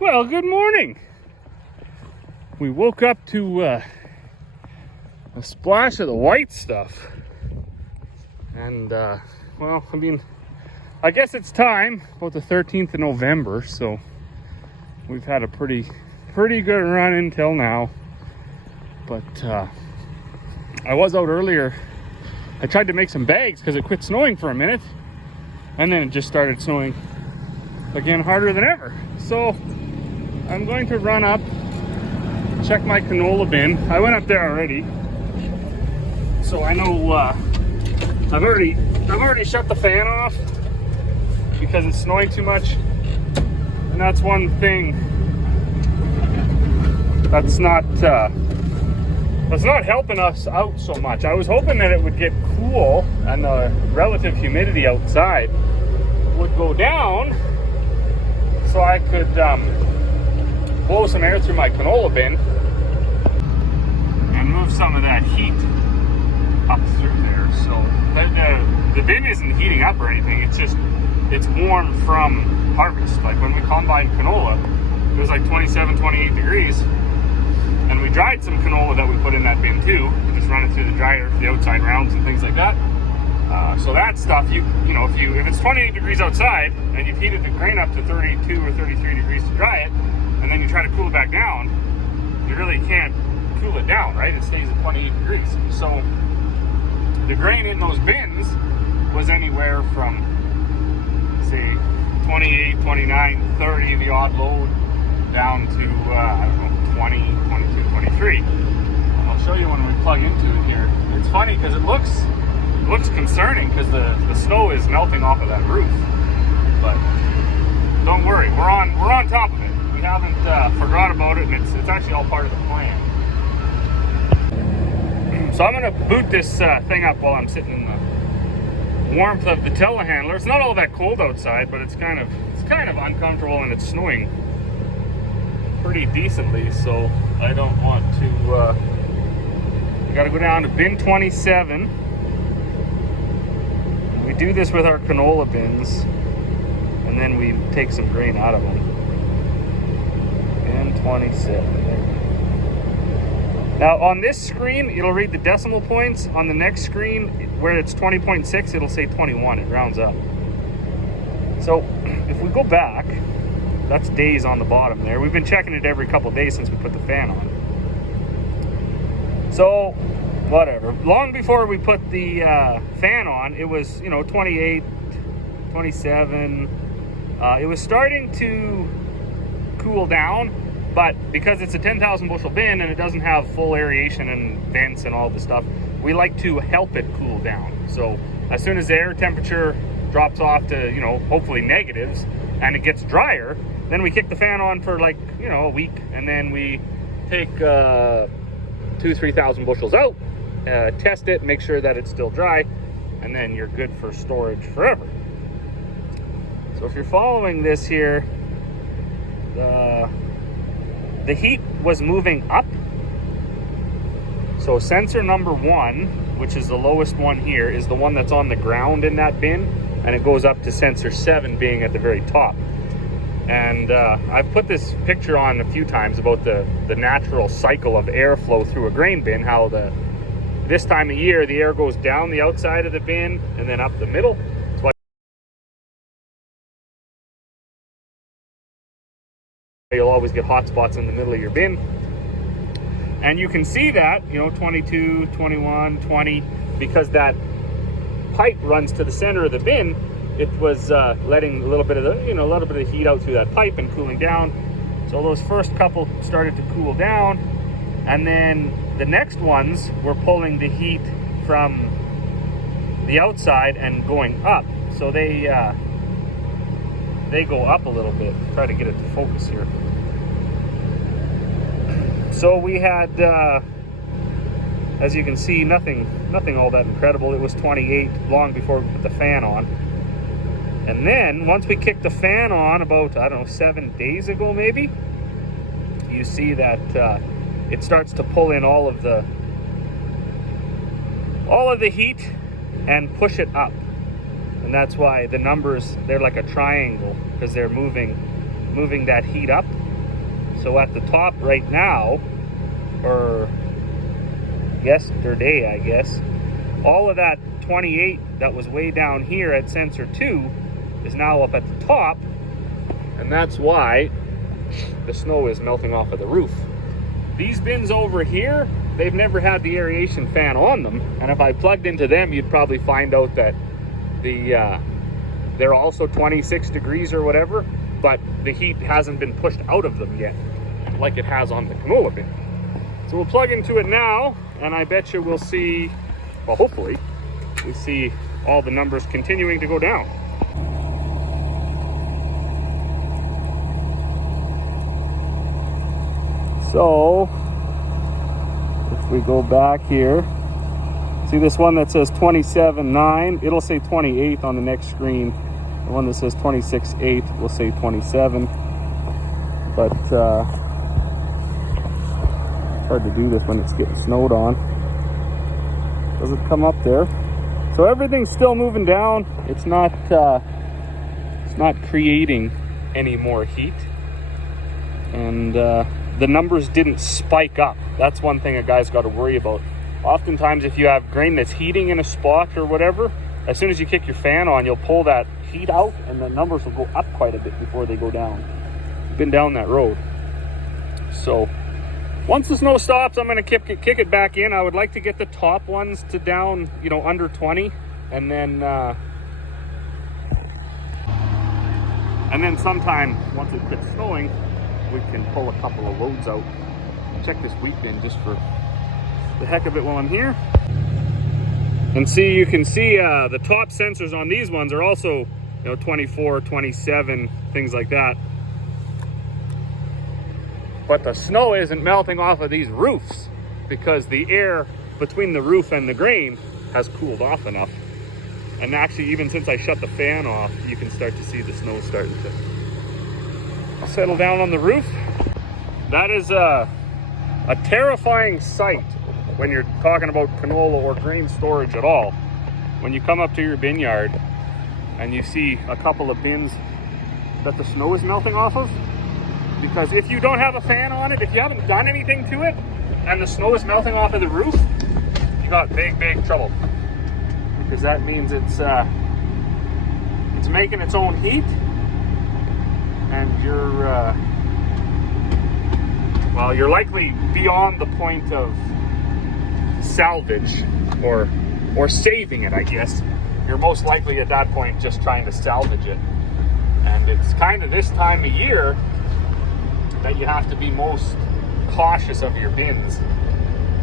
Well, good morning. We woke up to a splash of the white stuff. And, well, I guess it's time, about the 13th of November, so we've had a pretty good run until now. But I was out earlier. I tried to make some bags because it quit snowing for a minute, and then it just started snowing again harder than ever. So I'm going to run up, check my canola bin. I went up there already, so I know I've already shut the fan off because it's snowing too much, and that's one thing that's not helping us out so much. I was hoping that it would get cool and the relative humidity outside would go down so I could blow some air through my canola bin and move some of that heat up through there. So the bin isn't heating up or anything, it's warm from harvest. Like when we combined canola, it was like 27, 28 degrees. And we dried some canola that we put in that bin too. We just run it through the dryer, the outside rounds and things like that. So that stuff, you know, if it's 28 degrees outside and you've heated the grain up to 32 or 33 degrees to dry it, and then you try to cool it back down, you really can't cool it down, right? It stays at 28 degrees. So the grain in those bins was anywhere from, say, 28, 29, 30, the odd load, down to, I don't know, 20, 22, 23. I'll show you when we plug into it here. It's funny because it looks concerning because the snow is melting off of that roof. But don't worry, we're on top of it. We haven't forgot about it, and it's actually all part of the plan. So I'm gonna boot this thing up while I'm sitting in the warmth of the telehandler. It's not all that cold outside, but it's kind of uncomfortable, and it's snowing pretty decently, so I don't want to we gotta go down to bin 27. We do this with our canola bins, and then we take some grain out of them. Bin 27. Now on this screen it'll read the decimal points. On the next screen where it's 20.6, it'll say 21. It rounds up. So if we go back, that's days on the bottom there. We've been checking it every couple of days since we put the fan on. So, whatever. Long before we put the fan on, it was, 28, 27. It was starting to cool down, but because it's a 10,000 bushel bin and it doesn't have full aeration and vents and all the stuff, we like to help it cool down. So, as soon as the air temperature drops off to, hopefully negatives, and it gets drier, then we kick the fan on for like, a week, and then we take 2,000-3,000 bushels out, test it, make sure that it's still dry, and then you're good for storage forever. So if you're following this here, the heat was moving up. So sensor number 1, which is the lowest one here, is the one that's on the ground in that bin, and it goes up to sensor 7 being at the very top. And I've put this picture on a few times about the natural cycle of airflow through a grain bin, how this time of year the air goes down the outside of the bin and then up the middle. That's why you'll always get hot spots in the middle of your bin. And you can see that, 22, 21, 20, because that pipe runs to the center of the bin. It was letting a little bit of heat out through that pipe and cooling down. So those first couple started to cool down, and then the next ones were pulling the heat from the outside and going up. So they go up a little bit. Try to get it to focus here. So we had, as you can see, nothing all that incredible. It was 28 long before we put the fan on. And then once we kicked the fan on about, 7 days ago maybe, you see that it starts to pull in all of the heat and push it up. And that's why the numbers, they're like a triangle, because they're moving moving that heat up. So at the top right now, or yesterday, I guess, all of that 28 that was way down here at sensor 2 is now up at the top, and that's why the snow is melting off of the roof. These bins over here, they've never had the aeration fan on them, and if I plugged into them, you'd probably find out that they're also 26 degrees or whatever, but the heat hasn't been pushed out of them yet, like it has on the canola bin. So we'll plug into it now, and I bet you we'll see, well, hopefully, we see all the numbers continuing to go down. So, if we go back here, see this one that says 27.9, it'll say 28 on the next screen. The one that says 26.8 will say 27. But it's hard to do this when it's getting snowed on. Doesn't come up there. So everything's still moving down. It's not creating any more heat. And the numbers didn't spike up. That's one thing a guy's got to worry about. Oftentimes if you have grain that's heating in a spot or whatever, as soon as you kick your fan on, you'll pull that heat out and the numbers will go up quite a bit before they go down. Been down that road. So once the snow stops, I'm going to kick it back in. I would like to get the top ones to down, you know, under 20, and then sometime once it quits snowing, we can pull a couple of loads out. Check this wheat bin just for the heck of it while I'm here. And see, you can see the top sensors on these ones are also, you know, 24, 27, things like that. But the snow isn't melting off of these roofs because the air between the roof and the grain has cooled off enough. And actually, even since I shut the fan off, you can start to see the snow starting to settle down on the roof. That is a terrifying sight when you're talking about canola or grain storage at all. When you come up to your bin yard and you see a couple of bins that the snow is melting off of, because if you don't have a fan on it, if you haven't done anything to it, and the snow is melting off of the roof, you got big trouble. Because that means it's making its own heat, and you're likely beyond the point of salvage or saving it, I guess. You're most likely at that point just trying to salvage it. And it's kind of this time of year that you have to be most cautious of your bins,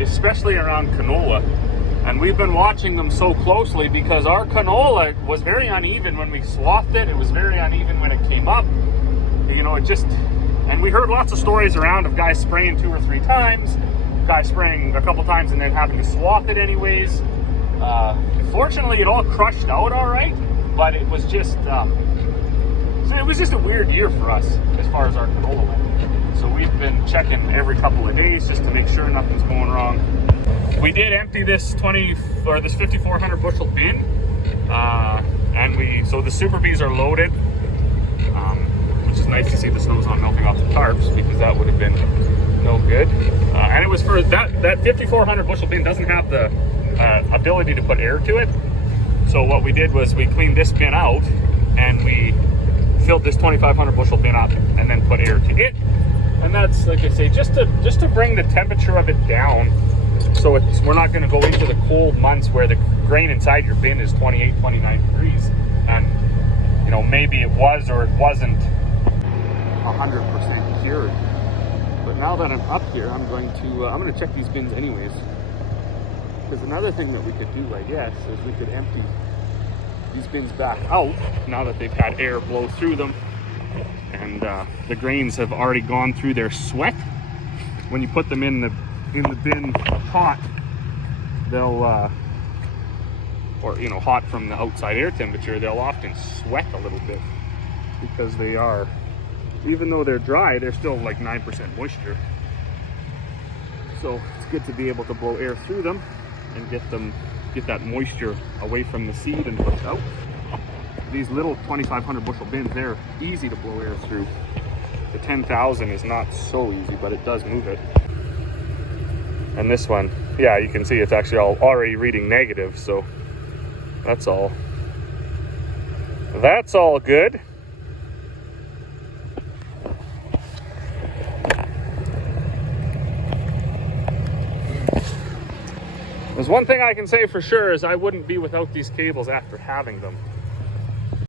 especially around canola. And we've been watching them so closely because our canola was very uneven when we swathed it. It was very uneven when it came up. You know, it just, and we heard lots of stories around of guys spraying 2 or 3 times, guys spraying a couple times and then having to swath it anyways. Fortunately, it all crushed out all right, but it was just, it was just a weird year for us as far as our canola went. So we've been checking every couple of days just to make sure nothing's going wrong. We did empty this 5,400 bushel bin, and so the Super Bs are loaded, which is nice to see the snow's not melting off the tarps because that would have been no good. And it was for that 5,400 bushel bin doesn't have the ability to put air to it. So what we did was we cleaned this bin out and we filled this 2,500 bushel bin up and then put air to it. And that's, like I say, just to bring the temperature of it down, so we're not going to go into the cold months where the grain inside your bin is 28, 29 degrees, and you know, maybe it was or it wasn't 100% cured. But now that I'm up here, I'm going to check these bins anyways. Because another thing that we could do, I guess, is we could empty these bins back out now that they've had air blow through them, and the grains have already gone through their sweat. When you put them in the bin hot, they'll or you know, hot from the outside air temperature, they'll often sweat a little bit because they are, even though they're dry, they're still like 9% moisture. So it's good to be able to blow air through them and get that moisture away from the seed and push out. These little 2,500 bushel bins, they're easy to blow air through. The 10,000 is not so easy, but it does move it. And this one, yeah, you can see it's actually already reading negative, so that's all good. There's one thing I can say for sure is I wouldn't be without these cables after having them.